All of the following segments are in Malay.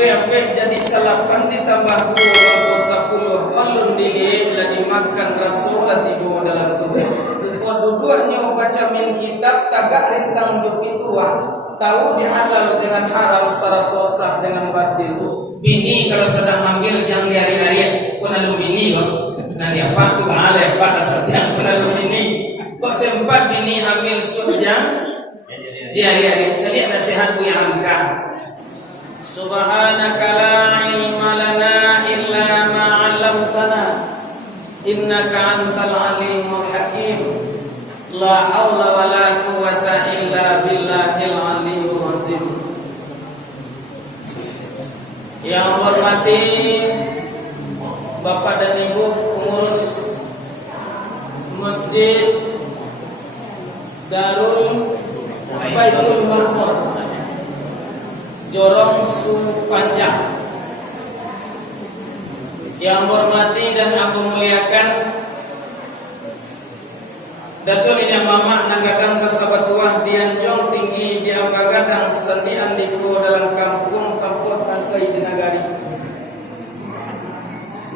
Ampe-ampe jadi salapan ditambah 2 10 ulun dili lah dimakan rasul tiba dalam tubuh. Dua-duanya baca min kitab tagak rintang jupi tua. Tahu dihalal dengan haram syarat dosa dengan batil. Bini kalau sedang hamil jangan diari-ari pun lalu bini loh. Nah dia apa tu bahaya apa seperti yang pun lalu bini. Kok sempat bini hamil surjang diari-ari. Jadi nasihat Bu yang angkat. Subhanaka la ilma lana illa ma 'allamtana innaka antal alimul hakim la haula wala quwwata illa billahil aliyyil azim. Yang hormati Bapak dan Ibu pengurus Masjid Darul Baitul Maqmur Jorong Supanjang, yang hormati dan aku muliakan Datuk Minyak Mamak Nanggadang Kesabatuah Dianjong Tinggi di Ambagadang Sandian Liko dalam kampung Kampung Tangkai di Nagari.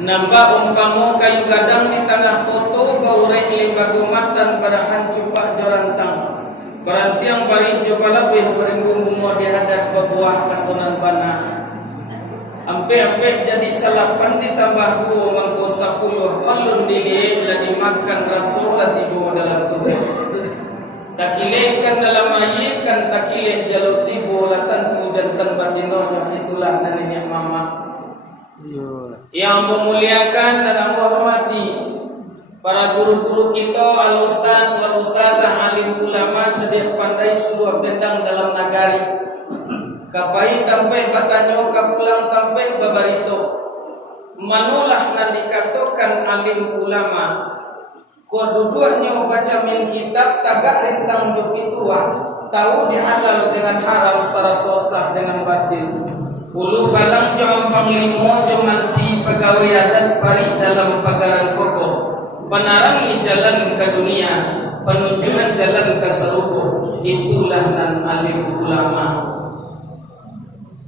Nambah umpamu kayu gadang di tanah foto gaureh limbagumatan pada hancupah jorantang. Beranti yang bari coba lebih berimbu-imbu di hadap berbuah katunan bana. Ampe-ampe jadi salapan ditambah 2 mangko 10 ulun dili lah dimakan rasul tiba dalam tubuh. Takilih kan dalam ayat kan takilih jalur tiba latan tu jantan batino itulah nenek mama. Yang memuliakan dan menghormati para guru-guru kita, al-ustaz wal ustazah, alim ulama sedia pandai suluh bendang dalam nagari. Kapai tampai batanyo kapulang tampai babarito. Manulah nan dikatakan alim ulama. Dua-duanya baca min kitab tagak rintang jupi tua. Tahu dihalal dengan haram syarat dosa dengan batil. Ulu balang jom panglimo jom nanti pegawai adat pari dalam pagaran pokok. Penarangi jalan ke dunia, penunjukan jalan ke seluruh, itulah nan alim ulama.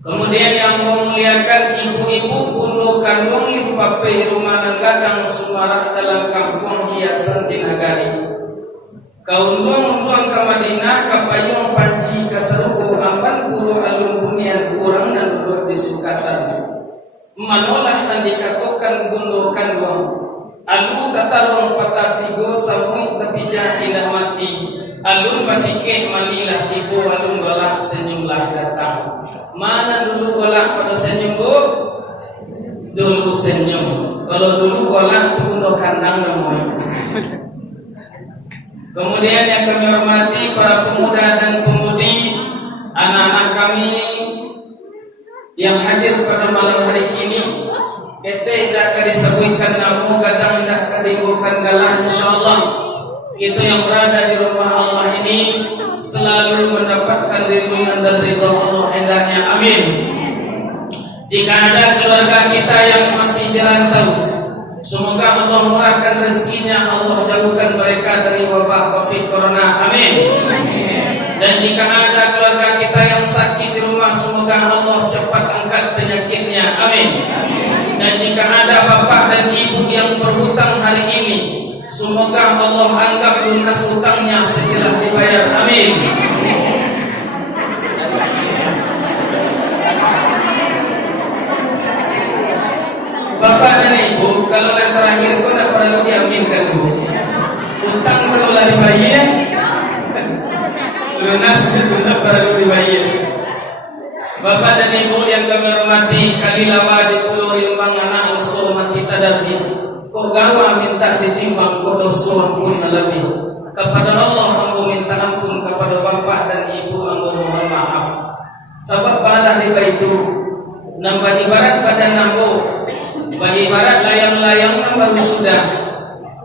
Kemudian yang memuliakan ibu-ibu punduh kandung limpape rumah Nanggadang Sumarah dalam kampung hiasan di Nagari. Kaundung-undung ke Madinah, ke Payung Panji, ke seluruh amban puluh alun bunian kurang dan duduk di Sukatan. Manolah nan dikatakan punduh kandung. Alun tatarong patatigo samui tapi jahilah mati. Alun pasikeh manilah tipu alun golak senyumlah datang. Mana dulu golak pada senyum bu? Dulu senyum. Kalau dulu golak itu bunuh kandang namanya. Kemudian yang kami hormati para pemuda dan pemudi, anak-anak kami yang hadir pada malam hari ini. Kita tidak disebutkan namu, kadang tidak kadibukan galah, insyaallah kita yang berada di rumah Allah ini selalu mendapatkan lindungan dan ridha Allah hendaknya, amin. Jika ada keluarga kita yang masih dirantau, semoga Allah murahkan rezekinya, Allah jauhkan mereka dari wabah Covid Corona, amin. Dan jika ada keluarga kita yang sakit di rumah, semoga Allah cepat angkat penyakitnya, amin. Dan jika ada bapak dan ibu yang berhutang hari ini, semoga Allah anggap lunas hutangnya setelah dibayar, amin. Bapak dan ibu, kalau yang terakhir itu tidak perlu diaminkan bu. Hutang kalau lah dibayar, lunas itu tidak perlu dibayar. Bapak dan ibu yang kami hormati, kalilawa di Pulau Rimbang anak usul mati tadabbir. Kau gawa minta ditimbang kau dosa pun lebih. Kepada Allah anggo minta ampun, kepada bapak dan ibu anggo mohon maaf. Sebab balah riba itu nambah ibarat pada nambo, bagi ibarat layang-layang baru sudah.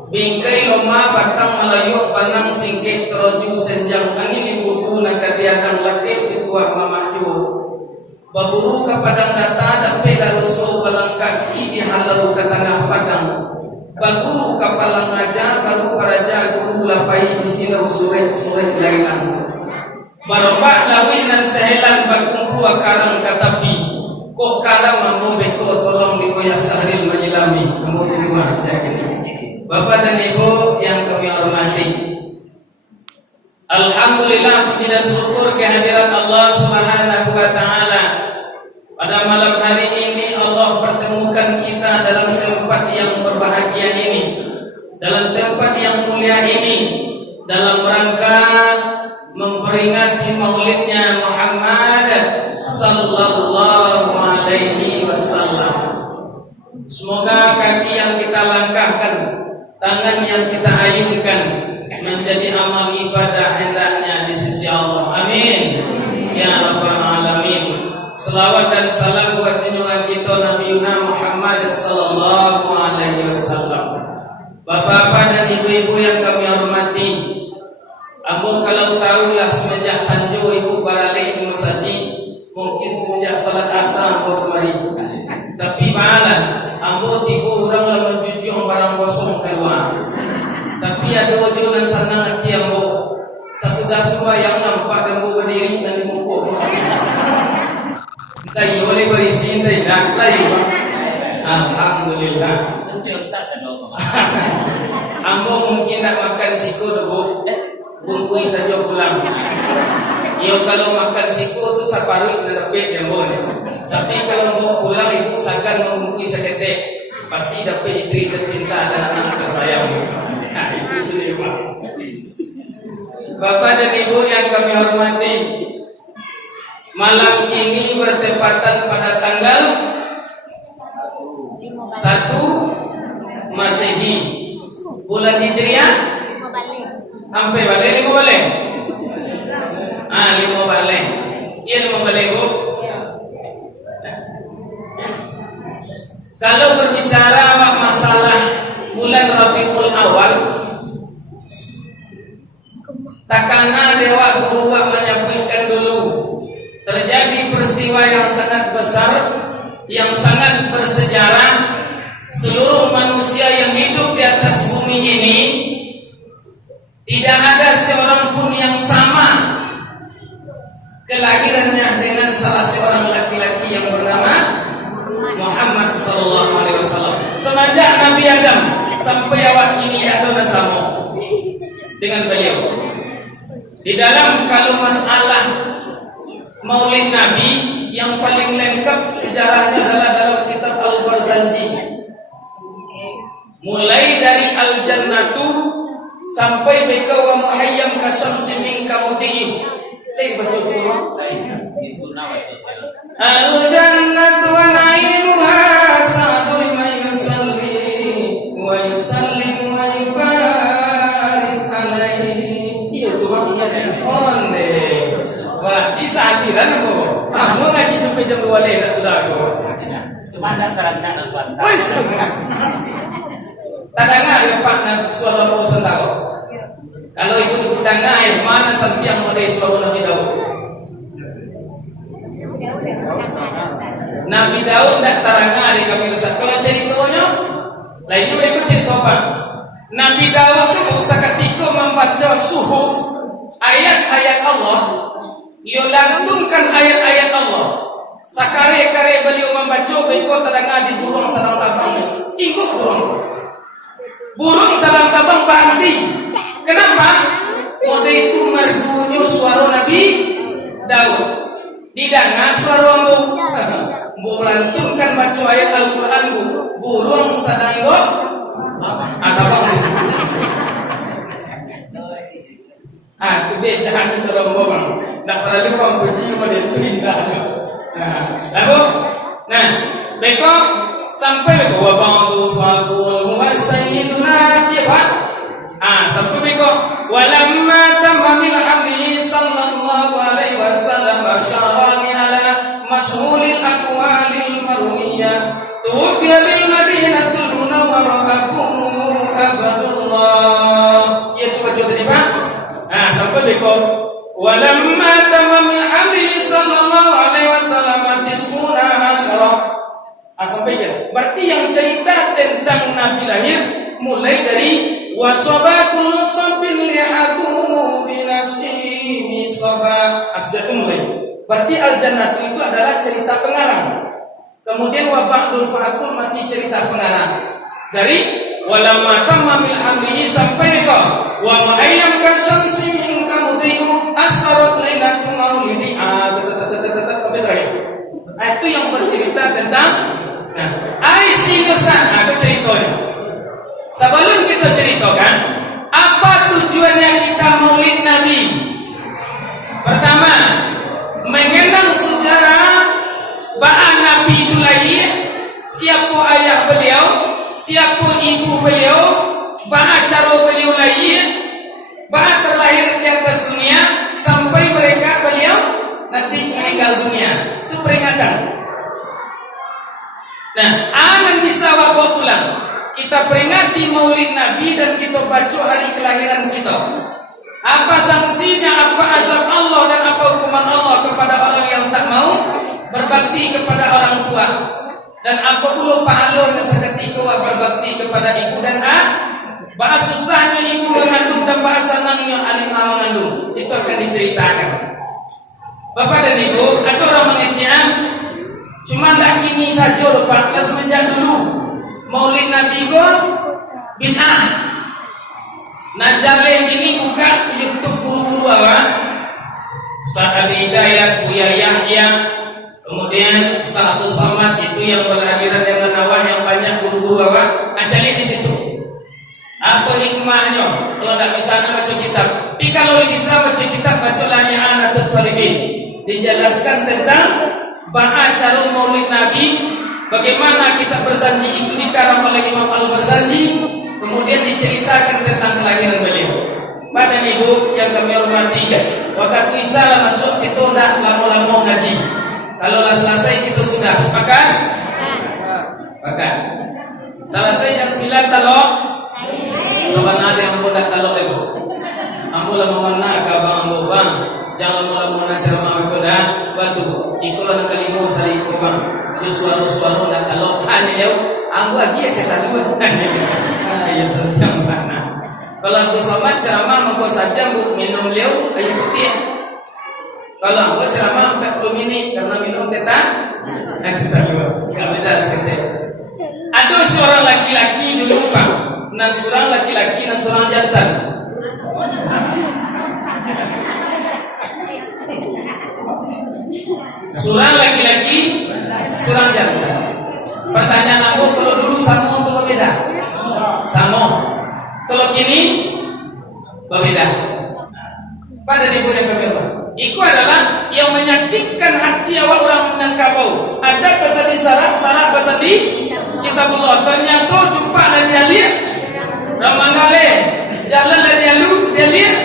Bingkai loma batang melayuk panang singkih teroju senjang angin ibu nakadiadang lakih dituah mamaju. Baburu ke padang data dan peda rusuh balang kaki dihalau ke tanah padang. Baguru ke palang raja baru paraja guru lapai di silau sureh-sureh lainan. Barombak lawin dan sehelan bagum pua karang katapi. Kok kalam mampu beko tolong dikoyak Syahril Majilami. Mampu berdua sejak ini. Bapak dan Ibu yang kami hormati, alhamdulillah puji dan syukur kehadiran Allah Subhanahu wa taala. Pada malam hari ini Allah pertemukan kita dalam tempat yang berbahagia ini, dalam tempat yang mulia ini, dalam rangka memperingati maulidnya Muhammad sallallahu alaihi wasallam. Semoga kaki yang kita langkahkan, tangan yang kita ayunkan menjadi amal ibadah hendaknya di sisi Allah. Amin ya rabbal alamin. Selawat dan salam buat junjungan kita Nabi Muhammad sallallahu alaihi wasallam. Bapak-bapak dan ibu-ibu yang kami hormati, ambo kalau tahulah semenjak sanjo ibu baralik di masjid, mungkin semenjak salat asar ambo kemari. Tapi malah ambo tiba orang lah menjujung barang kosong keluar. Tapi ada wajunan sana nanti ambo sesudah sembahyang nampak ambo berdiri dan dimukul. Kita boleh berisi tidak lagi. Alhamdulillah. Tentu Ustaz sedok. Ambo mungkin nak makan siku dulu, bungkui saja pulang. Yo kalau makan siku tu saparu nak dapat jambo ni. Tapi kalau mau pulang ibu sakan membungkui seketek, pasti dapat istri tercinta dan anak tersayang. Nah itu sendiri Pak. Bapak dan Ibu yang kami hormati, malam kini bertepatan pada tanggal 1 Masehi, bulan Hijriah. Sampai balik 5 balik. 5 balik. Iya 5 balik Bu. Kalau berbicara masalah bulan Rabiul Awal, takana dewa buruwa menyampaikan dulu terjadi peristiwa yang sangat besar, yang sangat bersejarah. Seluruh manusia yang hidup di atas bumi ini tidak ada seorang pun yang sama kelahirannya dengan salah seorang laki-laki yang bernama Muhammad sallallahu alaihi wasallam. Semenjak Nabi Adam sampai awak kini ada sama dengan beliau. Di dalam kalau masalah Maulid Nabi yang paling lengkap sejarahnya adalah dalam kitab Al-Barzanji. Mulai dari Al-Jannatu sampai bika wa muhayyam kasyamsi min kamutihi. Baca semua. Al-Jannatu wa na'imuha sa'adu liman yusalli wa yusallim wa yubarik alaihi. Iya tu Bang. Onde. Wah, di saat hadiran aku. Kamu ngaji sampai jam 2 leh sudah aku. Cuma saya sarankan suatu. Wes. Tak dengar ya Pak suara bosan tahu. Kalau itu dengar mana sampai yang ada suara Nabi Daud. Nabi Daud tak terangkan di kami Ustaz. Kalau ceritanya lainnya mereka cerita apa? Nabi Daud itu seketika membaca suhuf ayat-ayat Allah, dia lantunkan ayat-ayat Allah. Sakare-kare beliau membaca beliau terangkan di burung sarang tabang. Ikut burung sarang tabang berhenti. Kenapa? Mode itu merdunya suara Nabi Daud. Didengar suara ambo. Melantunkan baca ayat Al-Quran bu. Burung sadang go. Ada bang. Beda ni suara ambo bang. Nak perlu bang puji mode itu indah. Lalu, beko sampai beko wa ba'du faqul huwa sayyiduna Pak. Sampai beko walamma tamamil habbi sallallahu alaihi wasallam asyarani ala mashhulil aqwalil marwiyah tufiya bil madinatul munawwarah Abu Abdullah. Itu baca tadi Pak. Sampai beko walamma tamamil habbi sallallahu alaihi wasallam tisuna asyara. Sampai kan? Berarti yang cerita tentang Nabi lahir mulai dari wasabatul sabil lihabu binasimi sabah. Sudah mulai. Berarti Al-Jannatu itu adalah cerita pengarang. Kemudian wa ba'dul fa'akul masih cerita pengarang dari walamma tamma min hamlihi sampai ke wa ma'ayyam kasyamsi min kamudiyu asfarat lailatul maulidi sampai terakhir. Itu yang bercerita tentang aku ceritanya. Sebelum kita ceritakan apa tujuannya kita maulid Nabi. Pertama, mengenang sejarah bahwa Nabi itu lahir, siapa ayah beliau, siapa ibu beliau, bahwa cara beliau lahir, bahwa terlahir di atas dunia sampai beliau nanti meninggal dunia. Itu peringatan. Nah, alam bisa bawa pulang. Kita peringati maulid Nabi dan kita baca hari kelahiran kita. Apa sanksinya, apa azab Allah dan apa hukuman Allah kepada orang yang tak mau berbakti kepada orang tua, dan apa pula pahalanya seketika berbakti kepada ibu dan bahas susahnya ibu mengandung dan bahas senangnya alimah mengandung. Itu akan diceritakan. Bapak dan ibu, ada orang mengecehan cuma tak kini saja Pak, semenjak dulu maulid Nabi go bid'ah. Najale ini buka YouTube guru-guru apa? Ustaz Adi Hidayat, Buya Yahya, kemudian Ustaz Abdul Somad, itu yang beraliran dengan nawah yang banyak guru-guru apa? Ajali di situ. Apa hikmahnya? Kalau tak bisa baca kitab. Tapi kalau bisa baca kitab, baca Lami'anatul Talibin. Dijelaskan tentang bahwa cara maulid Nabi, bagaimana kita berjanji itu dikarang oleh Imam Al-Barzanji, kemudian diceritakan tentang kelahiran beliau. Bapak dan ibu yang kami hormati, waktu Isa lah masuk itu tidak lama-lama ngaji. Kalau lah selesai itu sudah sepakat? Sepakat. Selesai jam 9 talok. Sebenarnya yang mudah talok ibu. Ambo lah mana kabang ambo bang. Jangan mula-mula ceramah itu dah batu. Itulah nak kelima sari itu bang. Itu suara-suara nak talok hanya jauh. Ambo lagi aja talok. Ya sedang mana. Kalau tu somat ceramah mengko saja bu minum leu air putih. Kalau buat ceramah 40 minit karena minum tetap, enggak beda sekali. Ada seorang laki-laki dulu Pak, dan seorang laki-laki dan seorang jantan. Seorang laki-laki, seorang jantan. Pertanyaan aku, kalau dulu sama atau berbeda? Sama. Kalau kini berbeda. Pada ibu yang berbeda. Itu adalah yang menyakitkan hati awak orang Minangkabau. Ada pasal di sarap pasal di Kitabullah. Ternyata jumpa dan dia lihat Ramangale, jalan dan dia lihat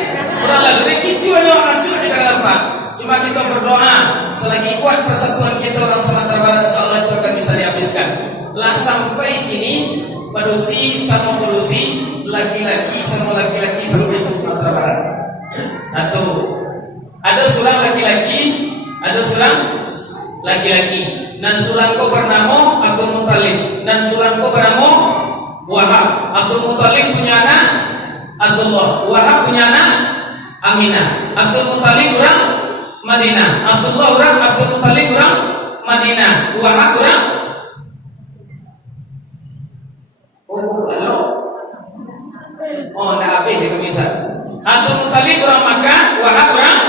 orang lalu. Rekici orang masuk di dalam Pak. Cuma kita berdoa selagi kuat persatuan kita orang Sumatera Barat, insyaallah itu akan bisa dihabiskan. Lah sampai kini perusi sama perusi, laki-laki sama laki-laki sampai ke Sumatera Barat. Satu. Ada seorang laki-laki, ada seorang laki-laki. Dan seorang ko bernama Abdul Muttalib, dan seorang ko bernama Wahab. Abdul Muttalib punya anak Abdullah, Wahab punya anak Aminah. Abdul Muttalib orang Madinah, Abdullah orang Abdul Muttalib orang Madinah, Wahab orang dah habis ya pemirsa. Abdul Muttalib orang Makkah, Wahab orang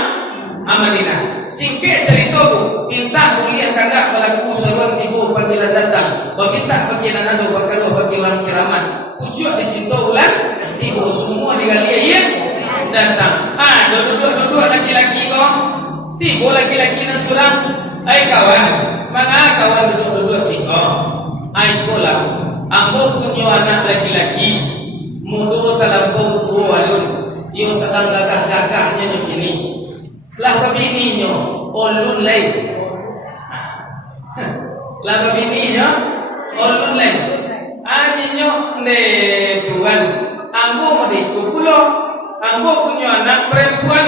Madinah. Singkat cerita bu, minta kuliah kandak balaku seruan tibu panggilan datang. Meminta bagian anak bakal bagi orang kiraman. Pujuk dicinta bulan tibu semua digali ya datang. Dua-dua laki-laki kok. Tibu laki-laki dan surang. Kawan, mana kawan duduk-duduk sih kok. Kola. Ambo punya anak laki-laki. Mudo talampau tua alun. Yo sedang gagah-gagahnya begini. Lah begininya ulun lain. Lah begininya ulun lain. Anjinyo ne tuan. Ambo madiku pulo. Ambo punya anak perempuan.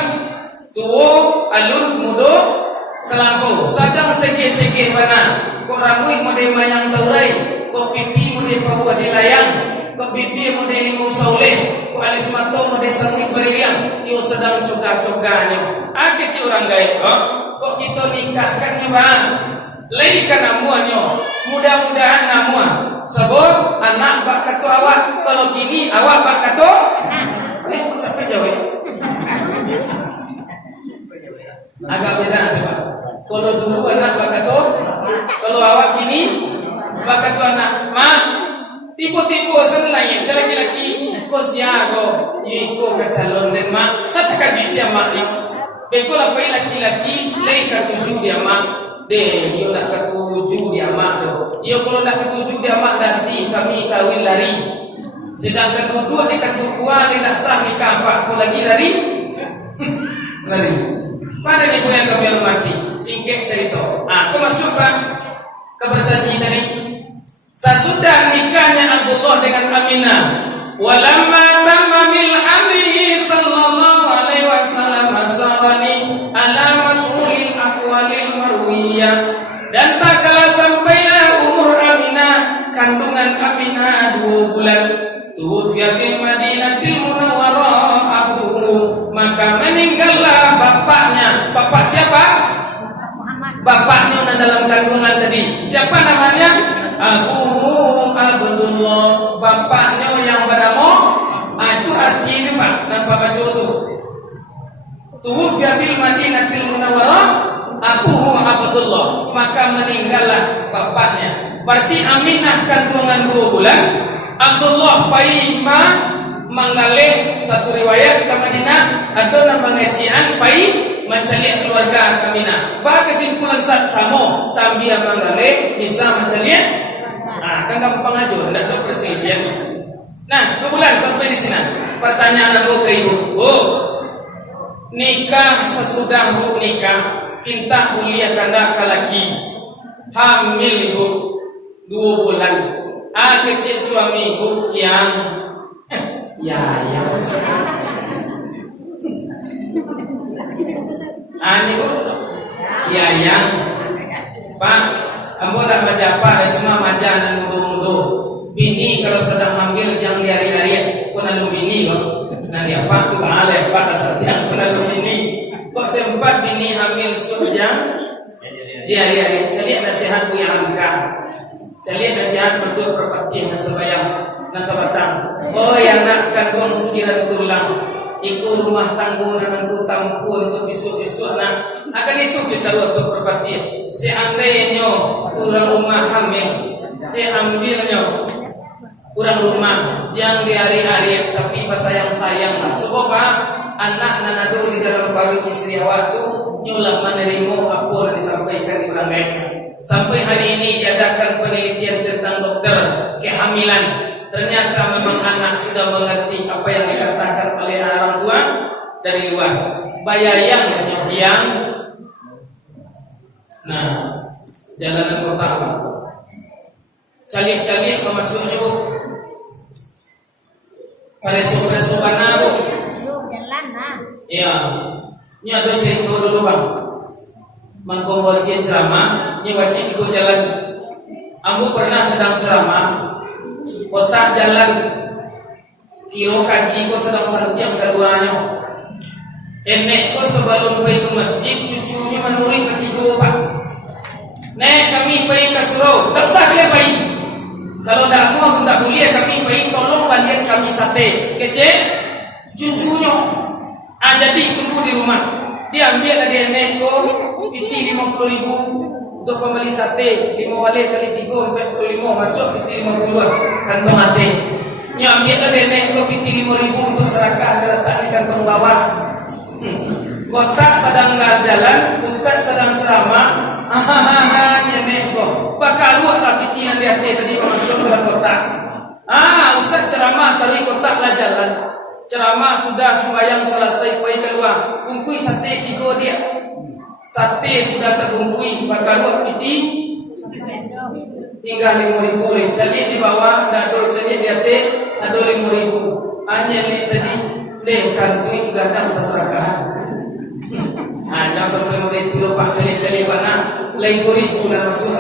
Tuo alun mudo kelampau. Sadang sege-sege mana. Kok rambut mode mayang taurai. Kok pipi mode bawah dilayang. Kok pipi mode limu sauleh. Kok alis mata mode samui beriang. Yo sedang coga-coganya. Kecil orang gaya, kok kita nikahkan ni bang? Lagi kan amuannya, mudah-mudahan namun sebab anak bak kata awak kalau kini awak bak kata capek jauh ya. Agak beda sebab kalau dulu anak bak kata, kalau awak kini bak kata anak mak tipu-tipu senlai selaki-laki ko siya ko iko ka calon den mak kata kaji siya mak ni beko la pai laki-laki dei ka tuju dia mak de yo dah ka tuju dia mak do yo kalau dah ka tuju dia mak nanti kami kawin lari sedangkan dua di ka tukuali nak sah nikah apa ko lagi lari lari pada ni yang kami hormati singkat cerita kau masuk kan kabar saji tadi. Sesudah nikahnya Abdullah dengan Aminah, walamma tamma bil hamlihi sallallahu alaihi wasallam asarani ala mas'ulil aqwalil marwiyah, dan tak kala sampailah umur Aminah, kandungan Aminah 2 bulan, tuwfiyatil Madinatil Munawwarah abuhu, maka meninggallah bapaknya. Bapak siapa? Bapaknya dalam kandungan tadi. Siapa namanya? Abuhu Abdullah. Bapaknya yang bernama itu artinya Pak. Nampak baca tu. Tuwfiya bil Madinatil Munawwarah Abuhu Abdullah. Maka meninggallah bapaknya. Berarti Aminah kandungan 2 bulan. Abdullah paima manggalih satu riwayat ke Madinah atau nama ngecian pai mencari keluarga Aminah. Bah kesimpulan sama sambil manggalih bisa mencari. Kan kamu pengajur, tidak ada persisian. Nah, 2 bulan sampai di sini. Pertanyaan aku ke ibu, Bu, nikah sesudah Bu nikah, minta kuliah kanda ke laki, hamil ibu 2 bulan. Kecil suami ibu yang ya. Ini Bu, yang Pak, kamu tak baca apa, ada cuma maja dan mudu-mudu. Bini kalau sedang hamil jangan diari-ari, kau nalu bini kok. Nanti apa? Tu balik Pak asal kau nalu bini. Kok sempat bini hamil sujang? Diari-ari. Cari nasihat Bu yang angka. Cari nasihat betul perpati nasabayang, nasabatang. Oh yang nak kandung 9 tulang. Ikut rumah tangguh dan aku tampu untuk besok-besok nak akan itu kita untuk berbakti. Seandainya orang rumah hamil, seambilnya orang rumah yang di hari-hari tapi sayang-sayang. Sebab anak nanado di dalam perut istri awak tu nyulah menerima apa yang disampaikan di orang lain. Sampai hari ini diadakan penelitian tentang dokter kehamilan. Ternyata memang anak sudah mengerti apa yang dikatakan oleh orang tua dari luar. Bayayang yang jalanan kota apa? Calik-calik memasuknya Bu. Pareso-pareso mana Bu? Iya. Ini ada cerita dulu Bang. Mengkombolkan ceramah, ini wajib ikut jalan. Aku pernah sedang ceramah. Kotak jalan kiro kaji ko sedang santiang keduanya. Enek ko sebelum pergi ke masjid cucunya menuri pergi ke Pak. Nek kami pergi ke surau, tak sah dia pergi. Kalau tak mau tak boleh kami pergi tolong balian kami sate. Kecil cucunya. Jadi tunggu di rumah. Dia ambil dia enek ko piti 50.000. Untuk pembeli sate 5 balik kali 3 45 masuk piti 50 kantong hati. Nyambil ada nek kopi 5.000 untuk serakah letak di kantong bawah. Kotak sedang jalan, ustaz sedang ceramah. Nek kok bakal luar piti yang di hati tadi masuk dalam kotak. Ustaz ceramah tadi kotak lah jalan. Ceramah sudah sembahyang selesai pergi keluar. Bungkui sate 3 dia. Sate sudah terbungkui, bakal buat piti tinggal 5.000. Celik di bawah, dah ada celik di atas, ada 5.000. Hanya ni tadi, kantui gadang terserahkan. Jangan sampai mulai dulu Pak celik-celik mana, 5.000 dah masuk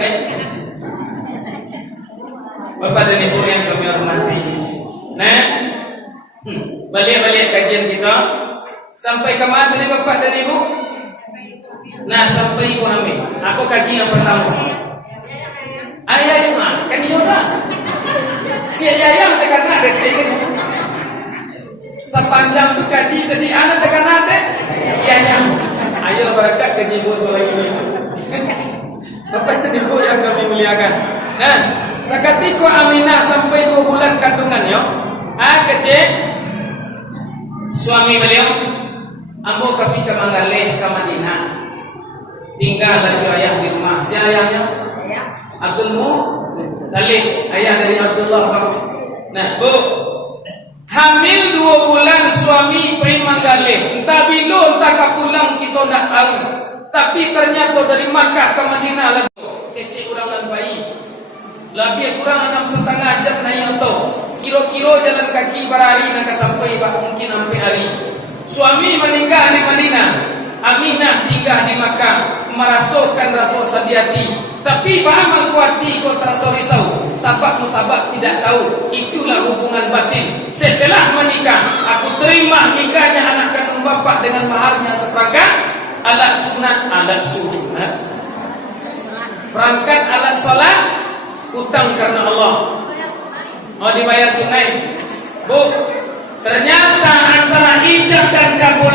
Bapak dan Ibu yang kami hormati. Balik-balik kajian kita sampai ke mana tadi Bapak dan Ibu? Sampai ibu hamil. Aku kaji yang pertama. Ayah Sepanjang tu kaji tadi anak tekan nate. Iya. Ayo berangkat kaji bu sore ini. Bapak tadi bu yang kami muliakan. Nah, sakatiko Aminah sampai 2 bulan kandungannya. Kecil suami beliau ambo kapi ke Mangaleh ke Madinah. Tinggal lagi ayah di rumah. Si ayahnya? Abdul Muttalib, ayah dari Abdullah. Nah, Bu, hamil 2 bulan suami pergi Mangaleh. Entah bila entah pulang kita nak tahu. Tapi ternyata dari Makkah ke Madinah lagi. Kecil orang dan bayi. Lebih kurang 6,5 jam naik auto. Kira-kira jalan kaki berhari nak sampai mungkin sampai hari. Suami meninggal di Madinah, Aminah tinggal di Makkah, merasakan rasa sedih hati. Tapi bahaman kuati kau terasa risau. Sabak musabak tidak tahu. Itulah hubungan batin. Setelah menikah, aku terima nikahnya anak kandung bapak dengan maharnya seperangkat alat sunat. Perangkat alat solat, hutang karena Allah. Mau dibayar tunai. Bu, ternyata antara ijab dan kabul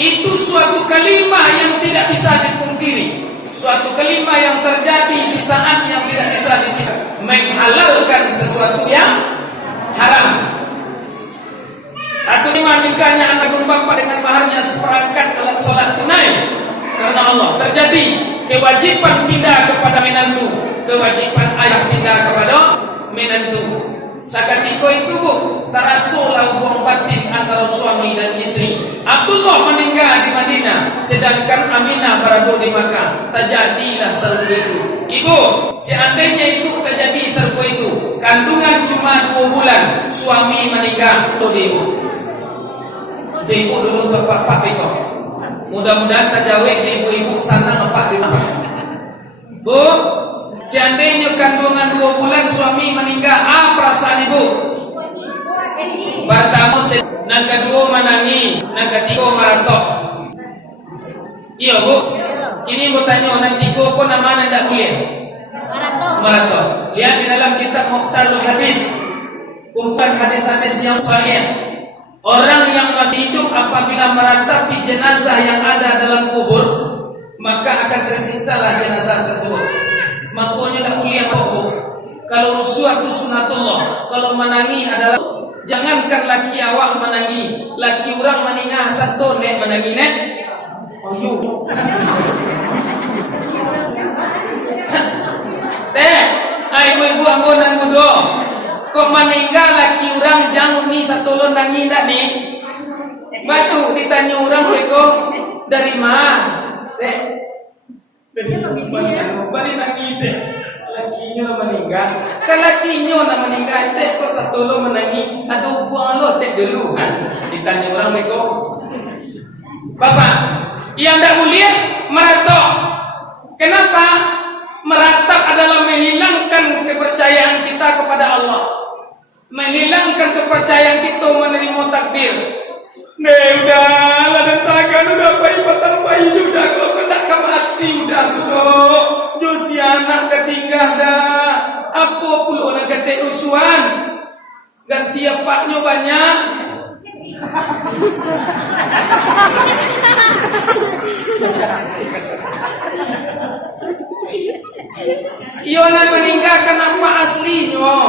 itu suatu kalimat yang tidak bisa dipungkiri. Suatu kalimat yang terjadi di saat yang tidak bisa dipisah. Menghalalkan sesuatu yang haram. Aku terima nikahnya anak kandung bapak dengan maharnya seperangkat alat solat tunai karena Allah. Terjadi kewajiban pindah kepada menantu, kewajiban ayah pindah kepada menantu. Sakatiko itu bu, terasulah hubungan batin antara suami dan istri. Abdullah meninggal di Madinah, sedangkan Aminah berada di Makkah. Terjadilah serbu itu. Ibu, seandainya ibu terjadi serbu itu, kandungan cuma 2 bulan, suami meninggal. Itu ibu. Itu ibu dulu tempat pak Biko. Mudah-mudahan terjawab di ibu-ibu sana tempat di mana. Bu, seandainya kandungan 2 bulan suami meninggal, apa perasaan ibu? Pertama, yang kedua menangi, yang ketiga maratok. Iya bu, ini mau tanya yang tiga kok nama tidak boleh? Maratok. Lihat di dalam kitab Mukhtarul Hadis, kumpulan hadis-hadis yang sahih. Orang yang masih hidup apabila meratapi jenazah yang ada dalam kubur, maka akan tersiksalah jenazah tersebut. Makanya tak mulia kau. Kalau rusuh itu sunatullah. Kalau menangi adalah jangankan laki awak menangi, laki orang meninggal satu nek menangi nek. Ayo. Teh, ibu-ibu ambunan muda. Kau meninggal laki orang jangan ni satu lo nangi tak ni. Batu ditanya orang mereka dari mana? Teh. Bari nangi teh. Lakinya meninggal. Kalau lakinya meninggal teh kok satu lo menangi. Aduh buang lo teh dulu. Ditanya orang mereka. Bapak, yang tak boleh meratok. Kenapa? Meratap adalah menghilangkan kepercayaan kita kepada Allah, menghilangkan kepercayaan kita menerima takdir. Udah, ada tangan udah bayi batang bayi udah kalau kena mati udah tuh. Josi anak ketinggal dah. Apa pula nak kata usuan? Ganti apaknya banyak. Iona meninggalkan apa aslinya?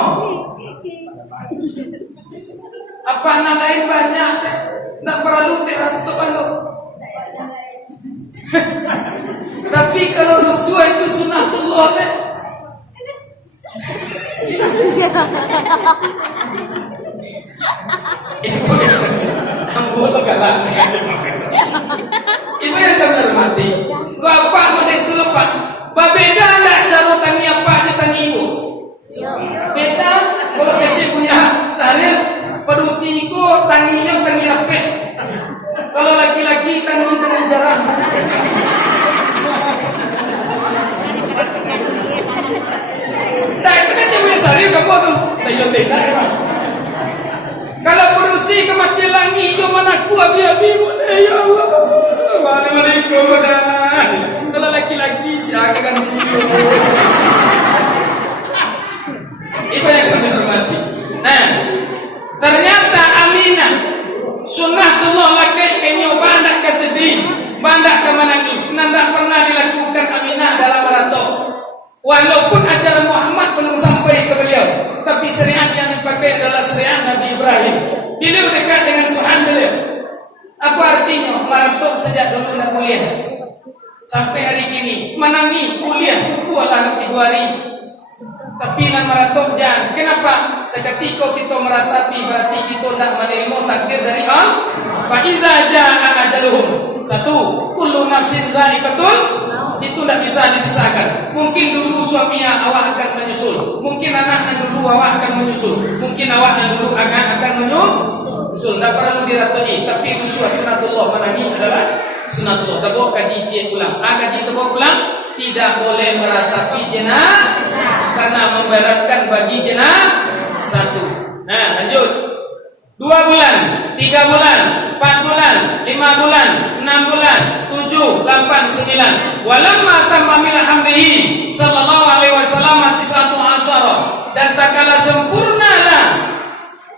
Apa anak lain banyak? Tak perlu terantuk anu. Tapi kalau rusuh itu sunatullah teh. Ibu yang terhormati, kau apa model itu lepas? Beda tak cara tangi apanya tangi ibu? Beda. Kalau kecil punya seharian perusiku tanginya tangi apa? Kalau laki-laki tangi dengan jarang. Nah itu kecil punya seharian kamu tuh. Saya beda ya. Kalau perusi kematian langi, yo mana kuat abi ya Allah. Waalaikumsalam dah. Kalau laki-laki siakan dia. Ibu yang kami hormati. Nah, Walaupun ajaran Muhammad belum sampai ke beliau, tapi syariat yang dipakai adalah syariat Nabi Ibrahim. Beliau dekat dengan Tuhan beliau. Apa artinya? Maratok sejak dulu nak kuliah sampai hari kini, menangi kuliah kuku ala hari. Tapi nak maratok jangan. Kenapa? Seketika kita meratapi berarti kita nak menerima takdir dari Allah. Fa iza jaa ajaluhum. Satu, kullu nafsin za'iqatul. Itu tidak bisa dipisahkan. Mungkin dulu suaminya awak akan menyusul, mungkin anaknya dulu awak akan menyusul, mungkin awaknya dulu akan menyusul. Tidak perlu diratai. Tapi usul sunatullah menangi adalah sunatullah. Sebab kaji cik ulang. Kaji tebak ulang. Tidak boleh meratapi jenazah karena memberatkan bagi jenazah. Satu. Nah, lanjut. 2 bulan, 3 bulan, 4 bulan, 5 bulan, 6 bulan, 7, 8, 9. Walamma tamamil hamdihi sallallahu alaihi wasallam 19. Dan tak kala sempurnalah.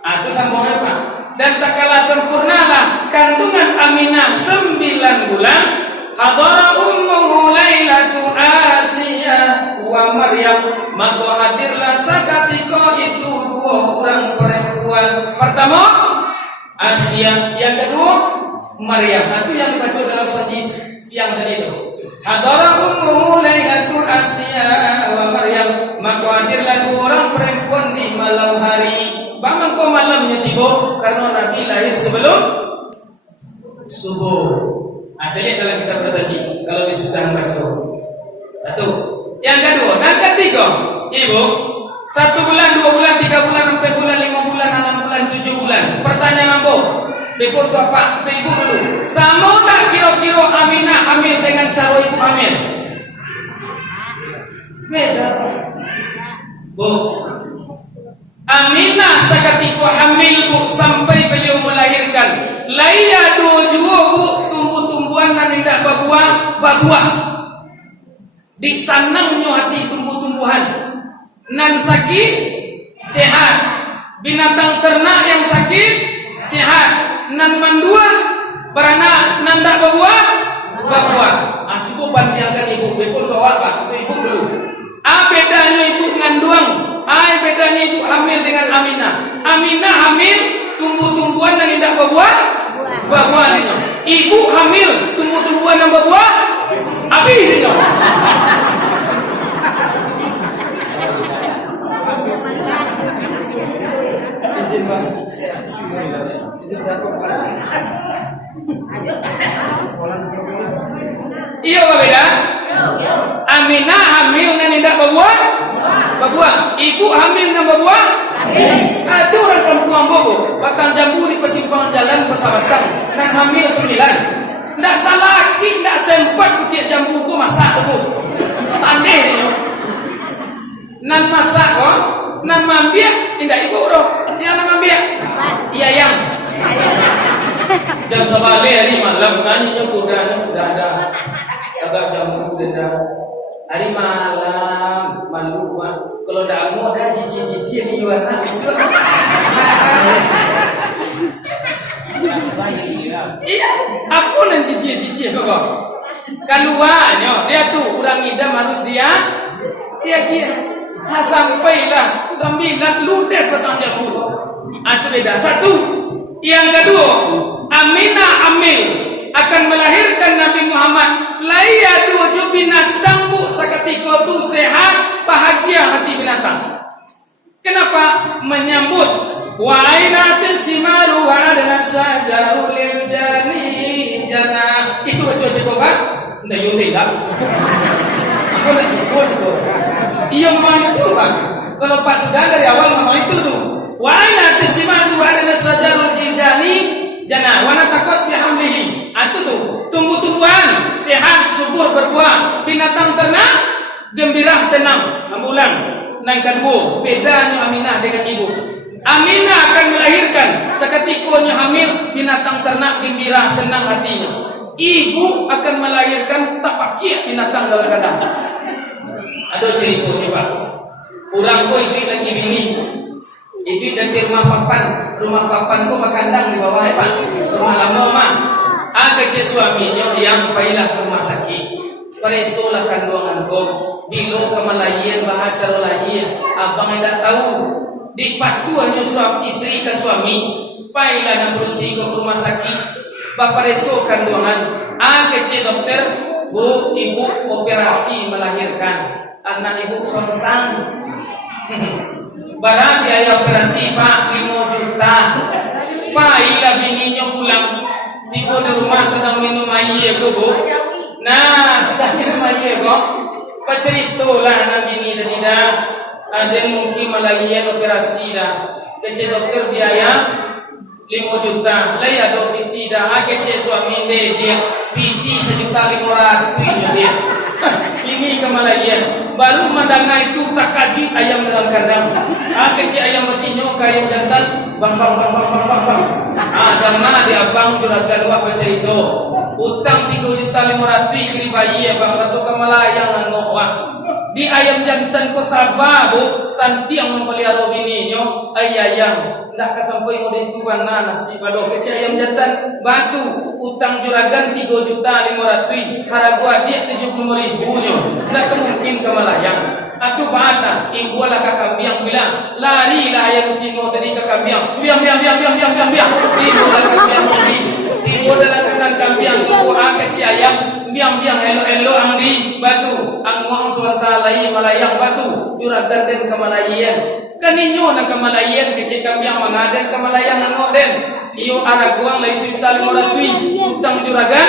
Itu sambung apa? Dan tak kala sempurnalah kandungan Aminah 9 bulan. Hadara ummuhu lailatu Asiyah wa Maryam. Maka hadirlah seketika itu 2 orang perempuan. Pertama Asia, yang kedua Maryam. Itu yang dibaca dalam saji siang tadi itu. Hadara ummuhu lailatu Asiyah wa Maryam. Maka hadirlah 2 orang perempuan di malam hari. Bagaimana kau malamnya tiba? Karena Nabi lahir sebelum subuh. Jadi dalam kitab tadi kalau sudah baca. Satu. Yang kedua, dan ketiga, ibu, 1 bulan, 2 bulan, 3 bulan, 4 bulan, 5 bulan, 6 bulan, 7 bulan. Pertanyaan apa? Ibu itu apa? Ibu dulu. Sama tak kira-kira Aminah hamil dengan cara ibu hamil? Beda. Bu, Aminah seketika hamil bu sampai beliau melahirkan. Laya dojo bu tumbuh-tumbuhan dan tidak berbuah. Di sanangnya hati tumbuh-tumbuhan. Nan sakit sehat. Binatang ternak yang sakit sehat. Nan mandua beranak nan tak berbuah. Cukup bandingkan ibu. Ibu tahu apa? Itu ibu dulu. Bedanya ibu ngandung. Bedanya ibu hamil dengan Aminah. Aminah hamil tumbuh-tumbuhan dan tidak berbuah. Ibu hamil tumbuh-tumbuhan dan berbuah. Habis itu. Iya beda. Aminah hamil dan tidak berbuah. Ibu hamil dan berbuah. Ada orang kampung bobo batang jambu di persimpangan jalan persahabatan dan hamil 9. Ndak tak laki, ndak sempat kutiak jambu ku masak dulu. Aneh ni. Nan masak kok, nan mambiak tidak ibu roh. Siapa mambiak? Iya yang. Jam sebalik hari malam nanya kudanya dah ada. Agak jambu dah. Hari malam malu mah. Kalau dah mau dah cici ni warna bisu. Iya, aku nan cici kok. Keluarnya dia tuh orang idam harus dia kira. Sampailah 9 ludes batang jambu. Itu beda. 1. Yang kedua, Aminah hamil akan melahirkan Nabi Muhammad. Laya 7 binatang bu seketika itu sehat, bahagia hati binatang. Kenapa? Menyambut wa ainatis simaru wa adana syajarul jani jana. Itu coba kan? Entah yunde tak? Aku nak coba. Iya mau itu Pak. Kalau Pak sudah dari awal mau itu tuh. Wa ainatis simaru wa adana syajarul jani jana wa natakos bihamdihi. Itu tuh tumbuh-tumbuhan sehat, subur, berbuah. Binatang ternak gembira, senang. Ambulan. Yang kedua, bedanya Aminah dengan ibu. Aminah akan melahirkan seketikanya hamil, binatang ternak gembira, senang hatinya. Ibu akan melahirkan tak pakai binatang dalam kandang. Ada ceritanya Pak. Orang ko itu lagi bini. Itu dari rumah papan ko makandang di bawah Pak. Rumah lama mah. Ada cik suaminya yang pailah ke rumah sakit. paresolah kandungan ko. Bilo kamalayan bahaca layan. Abang tidak tahu. Di patuan yung istri ke suami. Pailah na berusi ke rumah sakit. Bapareso kandungan. Kecil dokter, bu, ibu operasi melahirkan. Anak ibu songsang. Barang biaya operasi Pak 5 juta. Pailah bininya pulang. Ibu di rumah sedang minum air bu. Nah, sedang minum air kok. Paceritulah anak bini tadi dah. Ada mungkin melahirkan operasi dah. Kecil dokter biaya 5 juta. Lah ya dok piti dah. Kecil suami dia piti 1.500.000 dia. Ini kemalayan. Baru mendengar itu tak kaji ayam dalam kandang. Kecil ayam betinyo kayak jantan. Bang. Dengar dia abang juragan wah baca itu. Utang 3.500.000 kiri bayi ya bang. Masuk ke malayang wah. Di ayam jantan ko sabar bu. Santi yang mempelihara bininya. Ayam. Ndak kesampai mau dituan nasi pada kecil ayam jantan batu utang juragan 3.500.000 harga dia 75.000 nya ndak mungkin ke Malayang atuh bata ibu lah kakak biang bilang larilah ayam tino tadi kakak biang ibu lah kakak biang tadi ibu adalah kakak biang ibu kecil ayam biang hello angdi batu angwang swata lai Malayang batu juragan den ke Malayan kaninyo na kamalayan kecil kambiang mangaden kamalayan nangok den iyo araguang lai 1.500.000 utang juragan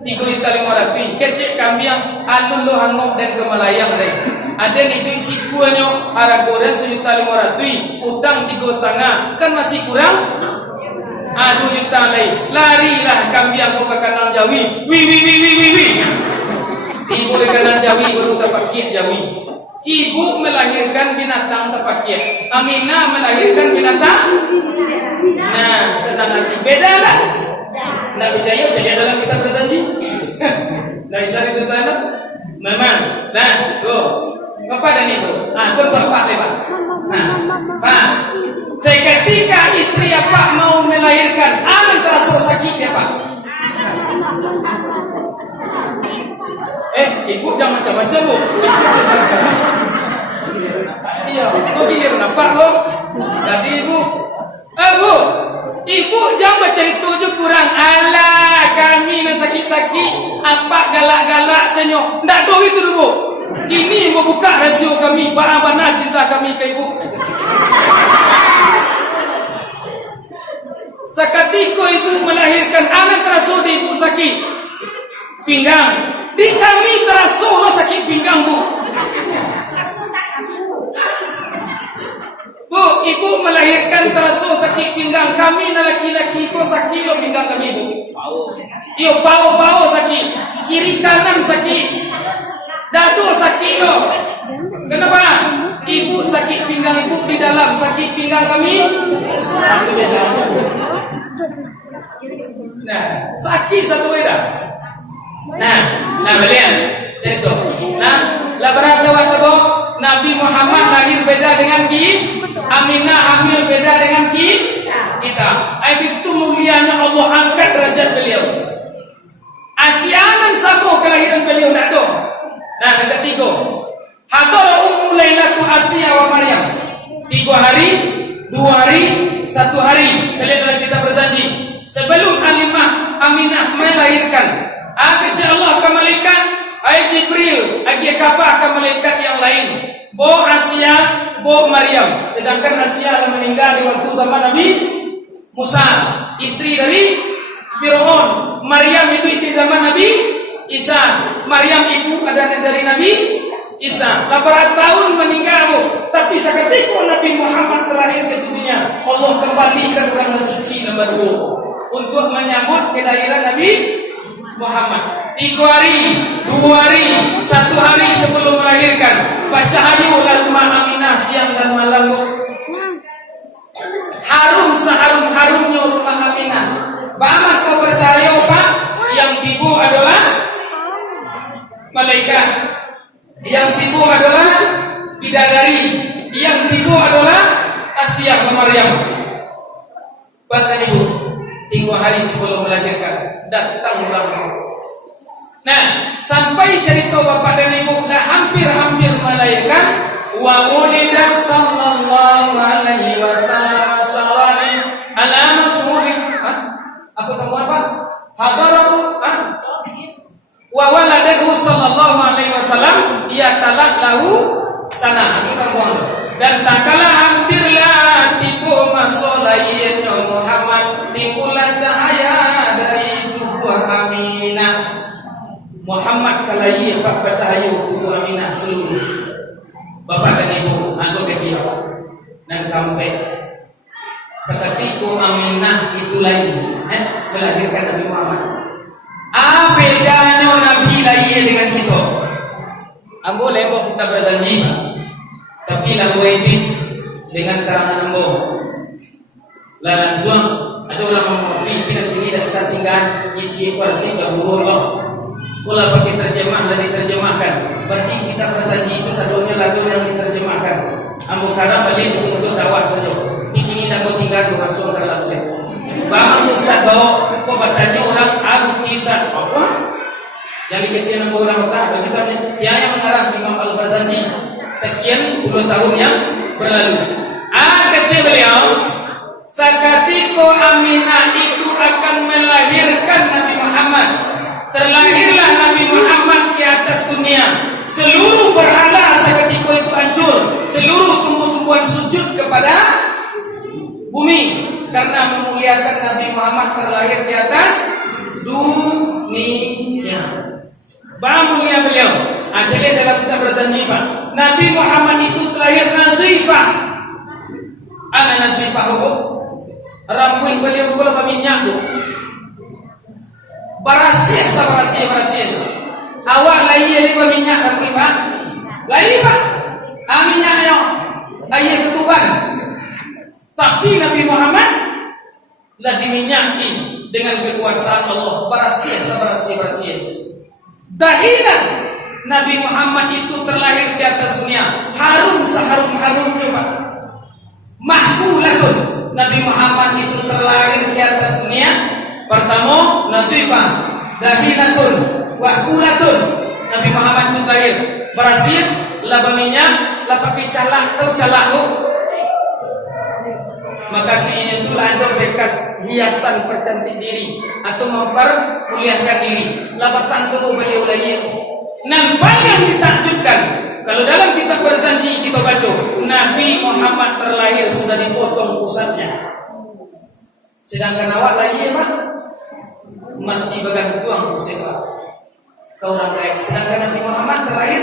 3.500.000 kecil kambiang alun lo hangok den kamalayang den ada ni sikuanyo aragoden 1.500.000 utang 3,5 kan masih kurang 2 juta lai larilah kambiang ko ke kanan Jawi wi ibu di kanan Jawi baru terpakian Jawi. Ibu melahirkan binatang terpakai. Aminah melahirkan binatang. Nah, senang hati. Beda lah. Nak percaya dalam kitab berjanji. Nah, bisa ditanya. Memang. Nah, go. Apa dan ibu? Contoh apa lepas? Pak. Seketika istri Pak mau melahirkan, anak terasa sakit ya Pak. Ibu jangan macam-macam bu. Iya, kok dia kenapa bu? Jadi ibu, ibu jangan cerita je kurang. Alah, kami nak sakit-sakit, apa galak-galak senyum. Ndak doh itu dulu. Ini mau buka rasio kami, bagaimana cinta kami ke ibu. Seketika ibu melahirkan anak terasa di ibu sakit pinggang. Di kami terasa lo sakit pinggang bu. Bu, ibu melahirkan terasa sakit pinggang. Kami na laki-laki ko sakit lo pinggang kami bu. Iyo bau sakit. Kiri kanan sakit. Dadu sakit lo. Kenapa? Ibu sakit pinggang ibu di dalam sakit pinggang kami. Nah, sakit satu eda. Nah, belian cerita. Nah, labaran lewat tego Nabi Muhammad lahir beda dengan Aminah hamil beda dengan kita. Itu mulianya Allah angkat derajat beliau. Asianan sabo kelahiran beliau nak do. Nah, yang ketiga. Hadara Ummu Lailatu Asia wa Maryam. 3 hari, 2 hari, 1 hari. Selesai kita berjanji. Sebelum Aminah melahirkan. Kecil Allah ke malaikat Jibril kapal ke malaikat yang lain Bo Asia, Bo Maryam. Sedangkan Asia meninggal di waktu zaman Nabi Musa, istri dari Fir'aun. Maryam ibu di zaman Nabi Isa. Maryam ibu adalah dari Nabi Isa. 8 tahun meninggal bu. Tapi seketika Nabi Muhammad terakhir ke dunia, Allah kembalikan orang suci nomor 2 untuk menyambut kelahiran Nabi Muhammad. 3 hari, 2 hari, 1 hari sebelum melahirkan. Baca hayu lalu Aminah siang dan malam. Harum seharum-harumnya rumah Aminah. Banget kau percaya Pak? Yang tibu adalah malaikat. Yang tibu adalah bidadari. Yang tibu adalah Asia dan Maryam. Bahkan ibu 3 hari sebelum melahirkan datang orang Nah, sampai cerita bapak dan ibu dah hampir-hampir melahirkan, wa wulidat sallallahu alaihi wasallam syawali ala masyhuri. Apa semua apa? Hadarahu wa waladahu sallallahu alaihi wasallam ia talak lahu sana. Dan tak kalah hampirlah tipu masolainya Muhammad timbulah cahaya dari tubuh Aminah. Muhammad kalai pak cahaya tubuh Aminah seluruh. Bapak dan ibu, aku kecil dan kampek. Seketika Aminah itu lain, melahirkan Nabi Muhammad. Apa bedanya Nabi lain dengan kita? Ambo lembok kita berjanji, tapi lagu ini dengan karangan ambo. Lain suang, ada orang mengopi, pindah tinggi dan satingan, nyici kursi gaburu Allah. Kalau pakai terjemah dan diterjemahkan, berarti kita berjanji itu satunya lagu yang diterjemahkan. Ambo karang balik untuk dakwah saja. Ini nak tinggal masuk dalam lagu. Bang Ustaz bawa kok bertanya orang aku Ustaz apa? Jadi kecil nama orang kata kita siapa yang mengarang Imam Al-Barzanji sekian puluh tahun yang berlalu. Kecil beliau sakatiko Aminah itu akan melahirkan Nabi Muhammad. Terlahirlah Nabi Muhammad ke atas dunia. Seluruh berhala sakatiko itu hancur. Seluruh tumbuh-tumbuhan sujud kepada bumi karena memuliakan Nabi Muhammad terlahir di atas dunia. Bah mulia beliau. Jadi dalam kita berjanji Pak, Nabi Muhammad itu terlahir nazifah. Ana nazifah itu rambut beliau kalau berminyak tu. Barasia sabarasia. Awak lain lima minyak rambut Pak. Lain Pak. Minyaknya ayat ketuban. Tapi Nabi Muhammad lah diminyaki dengan kekuasaan Allah. Barasia. Dahilan Nabi Muhammad itu terlahir di atas dunia. Harum seharum-harumnya Pak. Mahkulatun Nabi Muhammad itu terlahir di atas dunia. Pertama nazifah, dahilatun, wahkulatun. Nabi Muhammad itu terlahir barasia, lah berminyak, lah pakai calak tu. Maka ini itulah ada bekas hiasan percantik diri atau mempermuliakan diri. Labatan tu beliau lain. Nampak yang ditakjubkan kalau dalam kitab berjanji kita baca Nabi Muhammad terlahir sudah dipotong pusatnya. Sedangkan awak lain mah masih bergantung pusat. Kau orang lain. Sedangkan Nabi Muhammad terlahir.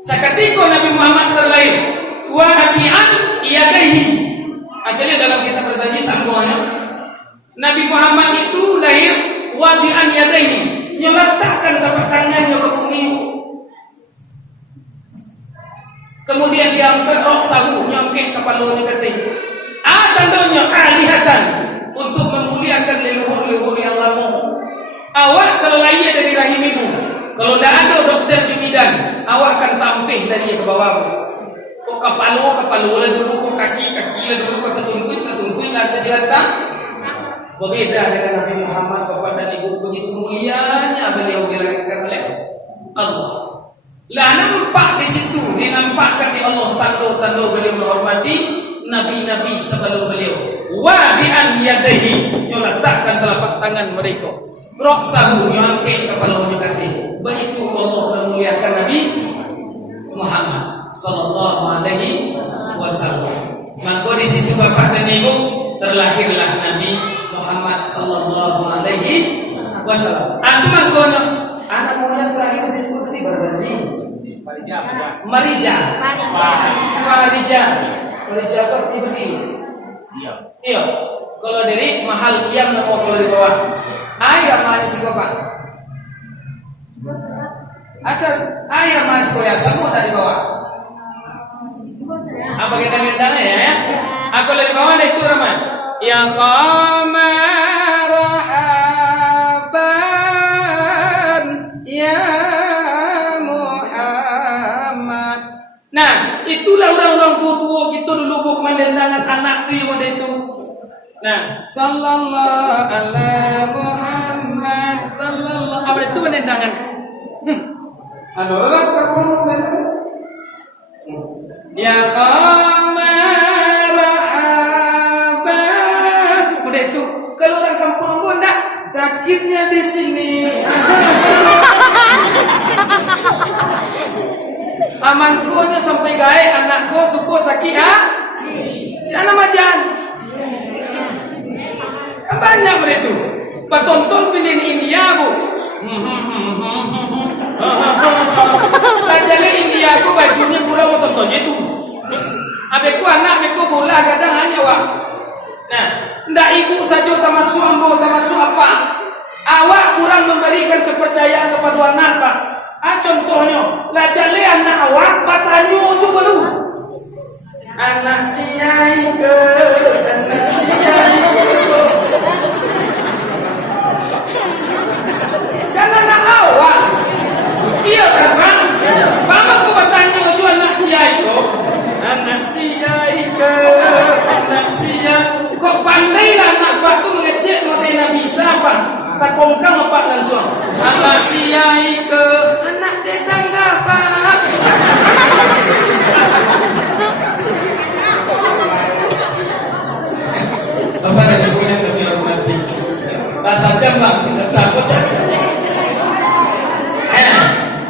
Seketika Nabi Muhammad terlahir. Wahabian iyadaihi. Asalnya dalam kitab berjanji sambungannya Nabi Muhammad itu lahir wadi'an yadaihi, yang letakkan tapak tangannya ke bumi. Kemudian diangkat roksahu, nyongkek kepalanya keting. Tandanya alihatan untuk memuliakan leluhur-leluhur yang lama. Awak kalau lahir dari rahim ibu, kalau tidak ada dokter jumidan, awak akan tampih dari ke bawah. Kok kepala lah dulu, kok kaki lah dulu, kok ketungkuin lah kejelatan. Berbeda dengan Nabi Muhammad, bapak dan ibu, begitu mulianya beliau dilahirkan oleh Allah. Lah nampak di situ, dinampakkan di Allah tanda-tanda beliau menghormati nabi-nabi sebelum beliau. Wadi'an yadaihi, yang letakkan telapak tangan mereka. Roksahu, yang angkat kepalanya kating. Begitu Allah memuliakan Nabi Muhammad sallallahu alaihi wasallam. Maka di situ bapak dan ibu terlahirlah Nabi Muhammad sallallahu alaihi wasallam. Aku makanya anak mulia terakhir disebut tadi berjanji. Marija. Marija apa diberi? Iya. Kalau dari mahal kiam nama kalau di bawah. Ayah mana si bapak? Ayah mas koyak semua dari bawah. Apa kita gendangnya ya? Aku dari bawah itu ramai. Ya marhaban ya Muhammad. Nah, itulah orang-orang tua kita dulu buat mendendangan anak tu yang ada itu. Nah, sallallahu alaihi Muhammad Muhammad sallallahu alaihi wasallam. Itu menendangan. Ano lah kamu ya khamara abah. Udah itu. Kalau orang kampung pun enggak sakitnya di sini. Amanku sampai gae anakku suku sakit si anak majan. Banyak mereka tu. Patonton pilih India bu. Lajale India aku bajunya kurang mau tontonnya tu. Abeku anak abeku bola kadang hanya wak. Nah, ndak ibu saja termasuk ambo termasuk apa? Awak kurang memberikan kepercayaan kepada anak pak. Contohnya, lajale anak awak batanyo tu baru. Anak siai ke, anak siai ke. Kan anak awak. Iya kan bang? Mama ku bertanya tu anak siai ke, anak siai ke, anak siai. Kok pandai lah anak pak tu mengecek model bisa pak. Tak kongkang apa langsung. Anak siai ke, anak tetangga pak. Apa ada punya kebiasaan nanti? Bahasa Jambang, takut saja.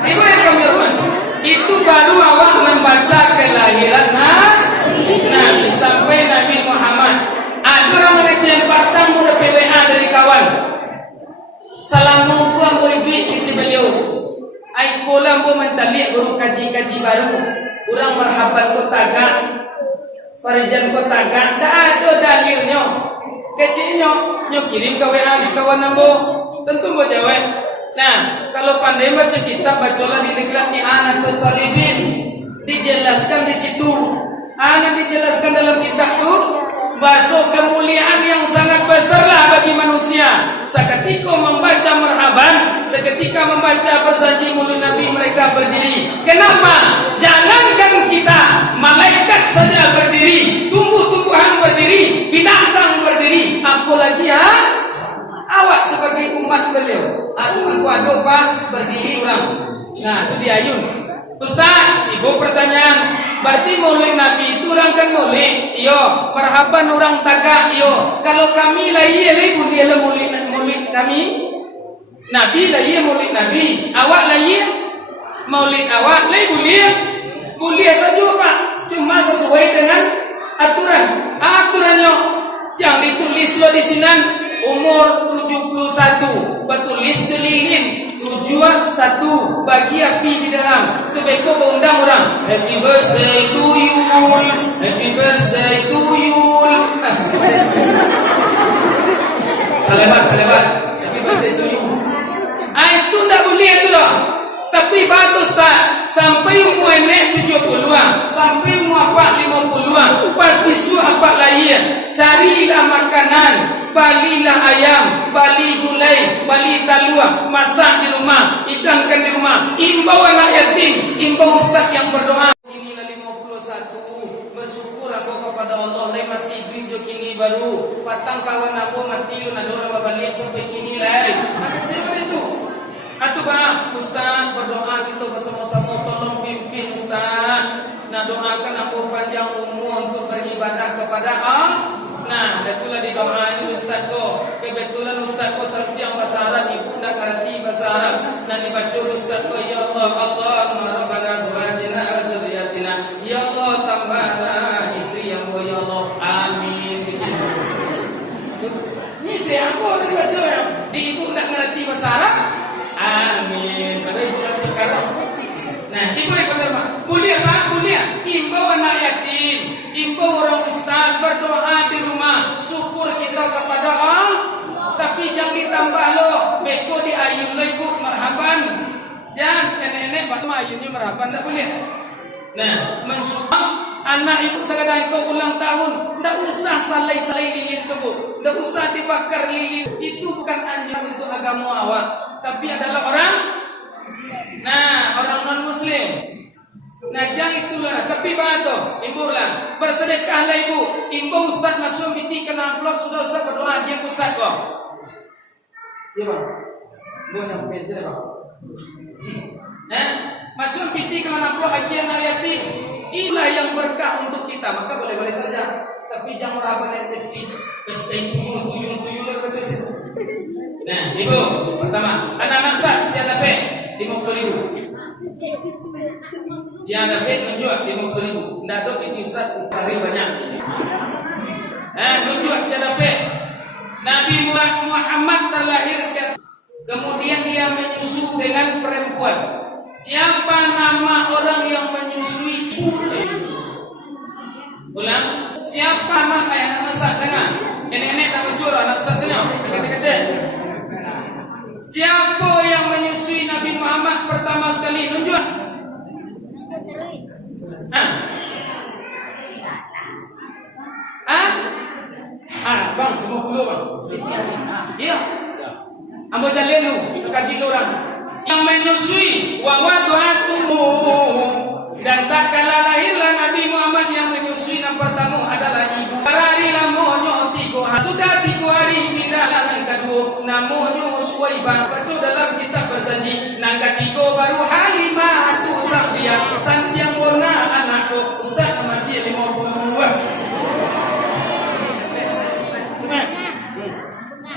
Ibu yang kami hormati, itu baru awak membaca kelahiran Nabi sampai Nabi Muhammad. Ada orang mengecek patang udah PWA dari kawan. Salamu ku ambo ibi sisi beliau. Ai pola ambo mencari baru kaji-kaji baru. Urang marhaban ko tagak. Farijan ko tagak. Da ada dalilnya. Kecilnya nyo kirim ke WA kawan ambo. Tentu mau jawab. Nah, kalau pandai baca kitab bacalah di Niklat I'anatul Talibin. Dijelaskan di situ. Dijelaskan dalam kitab itu. Bahasa kemuliaan yang sangat besarlah bagi manusia. Seketika membaca marhaban, seketika membaca bersaji mulut Nabi mereka berdiri. Kenapa? Jangankan kita, malaikat saja berdiri, tumbuh-tumbuhan berdiri, binatang berdiri. Apalagi awak sebagai umat beliau. Aku menguado pak berdiri orang. Nah itu dia Ayun. Ustaz, ibu pertanyaan. Berarti maulid Nabi itu orang kan maulid? Iyo. Marhaban orang tagak? Iyo. Kalau kami lah iya boleh lah maulid kami. Nabi lah iya maulid Nabi. Awak lah iya maulid awak lah boleh. Boleh saja pak. Cuma sesuai dengan aturan. Aturannya yang ditulis lo di sini umur 71. Bertulis tu lilin. Tujuan satu bagi api di dalam. Tu beko undang orang. Happy birthday to you. Happy birthday to you. Kelebat. Happy birthday to you. Itu tak boleh tu loh. Tapi bagus tak? Sampai umur nenek 70-an, sampai umur apa 50-an, pas bisu apa lain. Carilah makanan. Balilah ayam, bali gulai, bali talua, masak di rumah, hidangkan di rumah. Imbau anak yatim, imbau ustaz yang berdoa. Inilah 51. Bersyukur aku kepada Allah. Lai masih video kini baru. Patang kawan aku mati lu nadora balik sampai kini lai. Seperti itu. Atu bah, ustaz berdoa kita bersama-sama tolong pimpin ustaz. Nah doakan aku panjang umur untuk beribadah kepada Allah. Nah, betulah di doa ini ustaz ko. Kebetulan ustaz ko seperti yang bahasa Arab, ibu tak ngerti bahasa Arab. Nah, dibaca ustaz ko, ya Allah, Allahumma rabbana azwajina wa dzurriyyatina. Ya Allah, tambahlah istri yang ya Allah. Amin. Ini istri aku udah dibaca ya. Di ibu tak ngerti bahasa Arab. Amin. Pada ibu sekarang. Nah, ibu yang pertama, mulia pak, mulia. Imbau anak yatim, imbau orang ustaz berdoa di rumah. Syukur kita kepada Allah. Tapi jangan ditambah loh. Beko di ayun lo ibu marhaban. Jangan nenek-nenek batu ayunnya marhaban tak boleh. Nah, mensyukur anak ibu sekadang kau ulang tahun, tak usah salai-salai lilin tu bu, tak usah dibakar lilin. Itu bukan anjuran untuk agama awak, tapi adalah orang. Nah, orang non-muslim. Nah, jangan itulah. Tapi batu, imbulah. Bersedekahlah ibu. Imbu ustaz masuk miti kena amplop sudah ustaz berdoa dia ustaz kok. Iya bang. Boleh pensil bang. Nah, masuk piti kalau nampak hajian yatim. Inilah yang berkah untuk kita. Maka boleh-boleh saja. Tapi jangan meraba netes di tuyul berbaca. Nah, ibu pertama, anak maksa siapa pe 50.000. Siapa pe menjual 50.000. Ndak dok itu Ustaz cari banyak. Nah, menjual siapa pe? Nabi Muhammad terlahirkan, kemudian dia menyusu dengan perempuan. Siapa nama orang yang menyusui? Ulang. Siapa nama yang nama Ustaz dengar? Nenek tak bersuara, anak Ustaz sini. Kata-kata. Siapa yang menyusui Nabi Muhammad pertama sekali? Tunjuk. Bang, 50 bang. Iya. Ambo jalan lu, kaji orang. Yang menyusui wa wadu'atuhu, dan tak kala lahirlah Nabi Muhammad yang menyusui yang pertama adalah ibu. Hari lamonyo 3 hari. Sudah 3 hari pindahlah yang kedua. Namonyo Suwaibah. Baca dalam kitab berjanji. Nang ketiga baru Halimah tu Sa'diyah. Santiang bona anakku. Ustaz nama dia 50.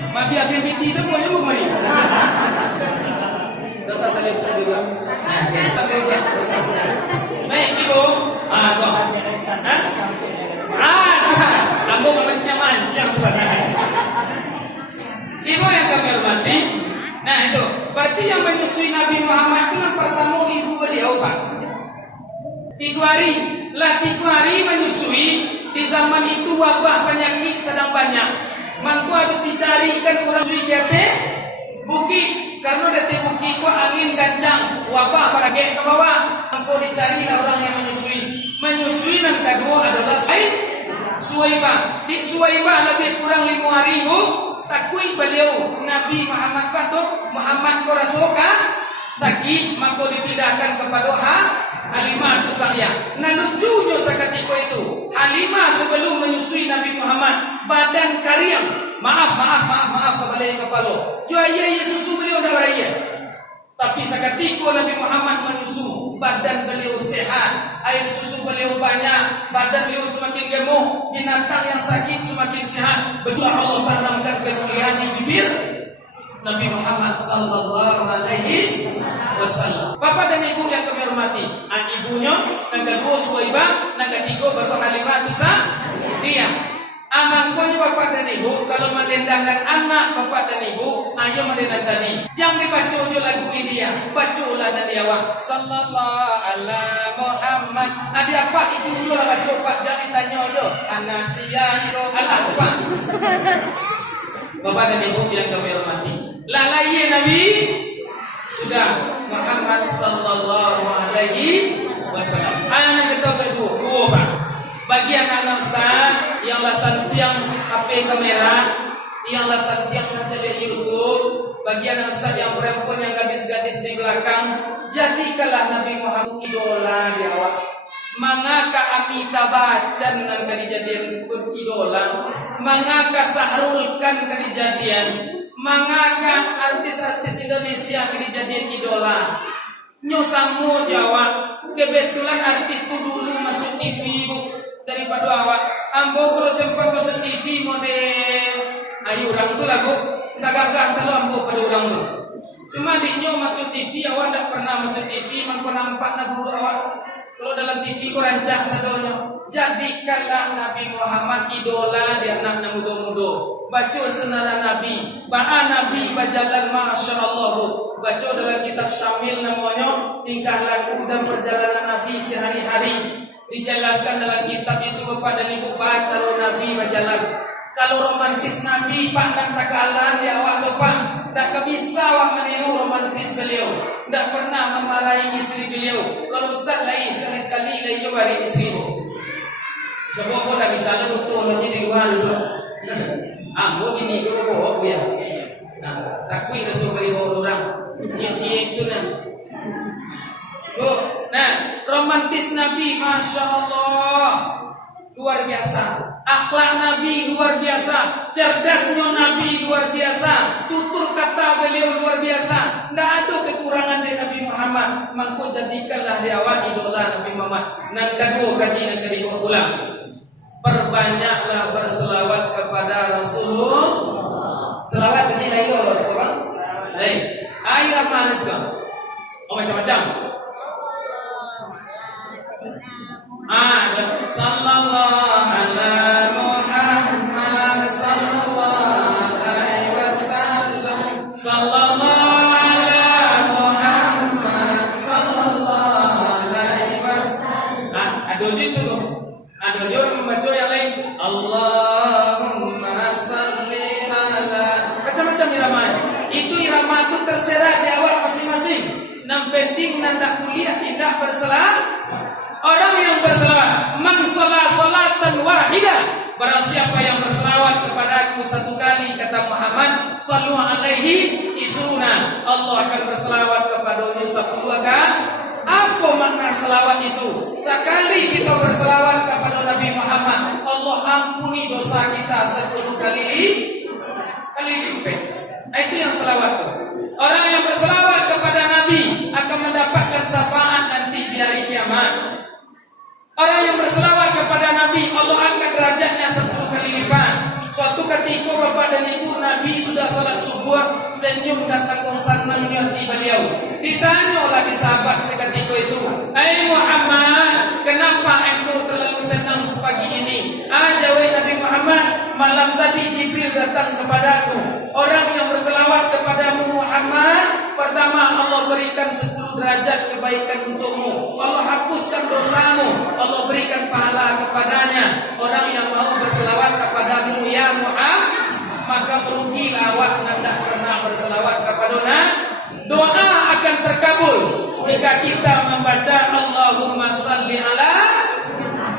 Mabi piti semuanya mau mari. Dosa saya bisa juga. Nah, kita kerja. Baik, ibu. Kok. Ambo memancang-mancang sebenarnya. Ibu yang kami hormati. Nah, itu. Berarti yang menyusui Nabi Muhammad itu yang pertama ibu beliau, Pak. 3 hari. Lah 3 hari menyusui. Di zaman itu wabah penyakit sedang banyak. Mangko harus dicarikan orang sui jate bukit, karena dete bukit kok angin kencang, wabah barangke ke bawah. Mangko dicarilah orang yang menyusui yang kedua adalah Suwaibah. Di Suwaibah lebih kurang 5 hari bu. Takui beliau Nabi Muhammad Muhammad Rasulka sakit, mangko dipindahkan kepada Halimah tu Sa'diyah. Nah lucunya seketika itu Halimah sebelum menyusui Nabi Muhammad badan kariam. Maaf sebalai kepala. Juaya susu beliau dah raya. Tapi seketika Nabi Muhammad menyusu, badan beliau sehat, air susu beliau banyak, badan beliau semakin gemuk, binatang yang sakit semakin sehat. Betul Allah tanamkan kemuliaan di bibir Nabi Muhammad sallallahu alaihi wasallam. Bapak dan ibu yang kami hormati, ibunya, yang kedua Suwaibah, yang ketiga baru Halimah tu Sa'diyah. Amangkonya bapak dan ibu, kalau mendendangkan anak bapak dan ibu, ayo mendendang tadi. Jangan dibaca ujo lagu ini ya, baca ulah dan diawak. Sallallahu ala Muhammad. Adi apa ibu ujo lah baca pak, jangan tanya ujo. Anasiya itu Allah tu pak. Bapak dan ibu yang kami hormati, lalai Nabi sudah Muhammad sallallahu alaihi wasallam. Anak kita kedua pak. Bagi anak-anak Ustaz yang lasan tiang HP kamera, yang lasan tiang mencari YouTube, bagi anak Ustaz yang perempuan yang gadis-gadis di belakang, jadikanlah Nabi Muhammad idola di awak. Mangaka Amitabh Bachchan dan kejadian idola, mangaka Sahrul Khan kejadian, mangaka artis-artis Indonesia kejadian idola. Nyosamu Jawa, kebetulan artis itu dulu masuk TV bu. Daripada awak ambo kalau sempat masuk TV model ayu orang tu lagu tak gagah kalau ambo pada orang tu. Cuma dinyo masuk TV awak tak pernah masuk TV, mampu nampak nak guru awak. Kalau dalam TV kau rancak sadonya. Jadikanlah Nabi Muhammad idola di anak muda-muda. Baca senara Nabi, baca Nabi berjalan masya Allah bu. Baca dalam kitab Syamil namanya tingkah laku dan perjalanan Nabi sehari-hari. Dijelaskan dalam kitab itu bapak dan ibu baca Nabi berjalan. Kalau romantis Nabi pandang takalan ya awak lupa. Tak bisa awak meniru romantis beliau. Tak pernah memarahi istri beliau. Kalau Ustaz lain sekali-sekali lain juga dari istri bu. Sebab pun tak bisa lalu tolongnya di luar juga. Ambo gini kau bawa aku ya. Nah, takui rasul beri bawa orang. Yang cie itu nah. Nah, romantis Nabi, masya Allah. luar biasa. Akhlak Nabi luar biasa. Cerdasnya Nabi luar biasa. Tutur kata beliau luar biasa. Tidak ada kekurangan dari Nabi Muhammad. Maka jadikanlah dia awak idola Nabi Muhammad. Nang kedua kaji nang kedua pula. Perbanyaklah berselawat kepada Rasulullah. Selawat kaji lagi loh seorang. Baik. Air apa manis kau? Oh macam-macam. Sallallahu ala Muhammad sallallahu alaihi wasallam. Sallallahu ala Muhammad sallallahu alaihi wasallam. Ada itu tu. Ada juga membaca yang lain. Allahumma salli ala. Macam-macam irama. Itu irama itu terserah di awak masing-masing. Yang penting nanda kuliah tidak berselawat. Orang yang berselawat, man sholat sholatan wahidah. Barang siapa yang berselawat kepadaku satu kali, kata Muhammad, sallu alaihi isruna, Allah akan berselawat kepadanya 10 kali. Apa makna selawat itu? Sekali kita berselawat kepada Nabi Muhammad, Allah ampuni dosa kita 10 kali lipat. Itu yang selawat itu. Orang yang berselawat kepada Nabi akan mendapatkan syafaat nanti di hari kiamat. Orang yang berselawat kepada Nabi, Allah angkat derajatnya 10 kali lipat. Suatu ketika bapak dan ibu Nabi sudah sholat subuh, senyum datang konsana menyertai beliau. Ditanyalah di sahabat seketika itu, "Hai Muhammad, kenapa engkau terlalu senang sepagi ini?" Jawab Nabi Muhammad, "Malam tadi Jibril datang kepadaku. Orang yang berselawat kepadamu Muhammad, pertama Allah berikan 10 derajat kebaikan untukmu. Allah hapuskan dosamu. Allah berikan pahala kepadanya. Orang yang mau berselawat kepadamu ya Muhammad, maka merugilah awak tidak pernah berselawat kepadanya. Doa akan terkabul jika kita membaca Allahumma salli ala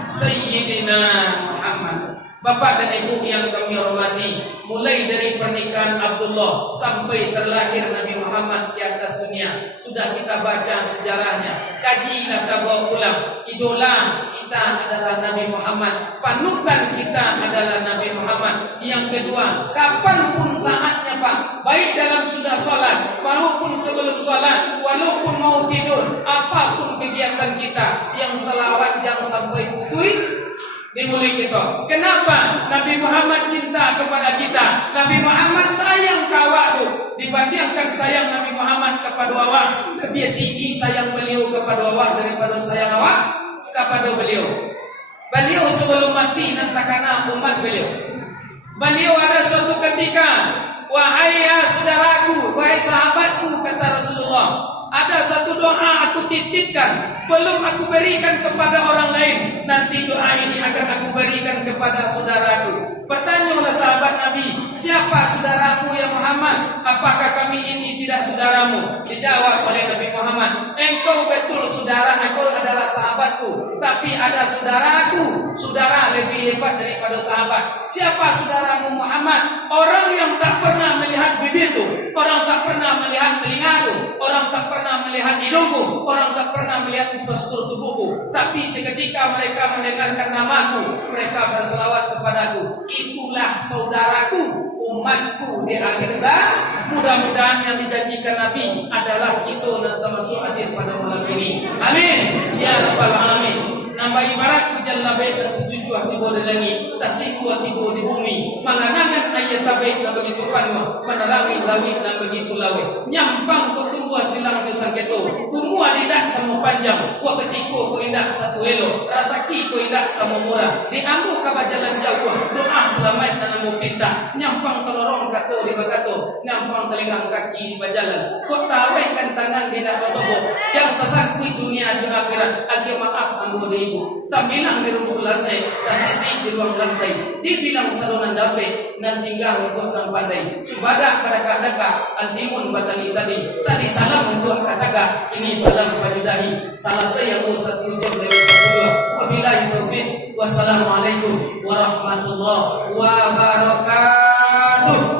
Sayyidina Muhammad." Bapak dan Ibu yang kami hormati, mulai dari pernikahan Abdullah sampai terlahir Nabi Muhammad di atas dunia, sudah kita baca sejarahnya. Kajilah, kita bawa pulang. Idola kita adalah Nabi Muhammad, panutan kita adalah Nabi Muhammad. Yang kedua, kapanpun saatnya Pak, baik dalam sudah sholat maupun sebelum sholat, walaupun mau tidur, apapun kegiatan kita, yang selawat yang sampai putih dimulai kita. Kenapa? Nabi Muhammad cinta kepada kita. Nabi Muhammad sayang ke awak tu. Dibandingkan sayang Nabi Muhammad kepada awak, lebih tinggi sayang beliau kepada awak daripada sayang awak kepada beliau. Beliau sebelum mati nantakana umat beliau. Beliau ada suatu ketika, "Wahai ya saudaraku, wahai sahabatku," kata Rasulullah, "ada satu doa aku titipkan, belum aku berikan kepada orang lain. Nanti doa ini akan aku berikan kepada saudaraku." Bertanyalah sahabat Nabi, "Siapa saudaraku ya Muhammad? Apakah kami ini tidak saudaramu?" Dijawab oleh Nabi Muhammad, "Engkau betul saudara, engkau adalah sahabatku. Tapi ada saudaraku, saudara lebih hebat daripada sahabat." Siapa saudaramu Muhammad? Orang yang tak pernah melihat bibirku, orang tak pernah melihat telingaku, orang tak pernah melihat hidungku, orang tak pernah melihat postur tubuhku. Tapi seketika mereka mendengarkan namaku, mereka berselawat kepadaku. Itulah saudaraku, umatku di akhir zaman. Mudah-mudahan yang dijanjikan Nabi adalah kita dan termasuk hadir pada malam ini. Amin ya rabbal alamin. Nambah ibarat jalla baik dan tujuh tiba di langit, tasiku tiba di bumi. Manganangan ayat tabaik dan begitu panu, mana lawit dan begitu lawit. Nyampang pertumbuhan silang besar keto. Kumua tidak sama panjang, wa ketiko ko indah satu elo. Rasaki ko indah sama murah. Diambu ka jalan jauh, doa selamat dan nemu pinta. Nyampang telorong kato di bagato, nyampang telingang kaki di bajalan. Ko tawaikan tangan tidak basobo. Yang pesakui dunia di akhirat, agi maaf ambo di ibu. Tak bilang di rumpulan saya, tak sisi di ruang lantai. Dibilang salunan dape, nan tinggal untuk nang pandai. Subadak pada kadaka, antimun batali tadi. Tadi salam untuk kataga, ini salam pajudahi. Salah saya satu jam lewat 10. Wabillahi taufiq. Wassalamualaikum warahmatullahi wabarakatuh.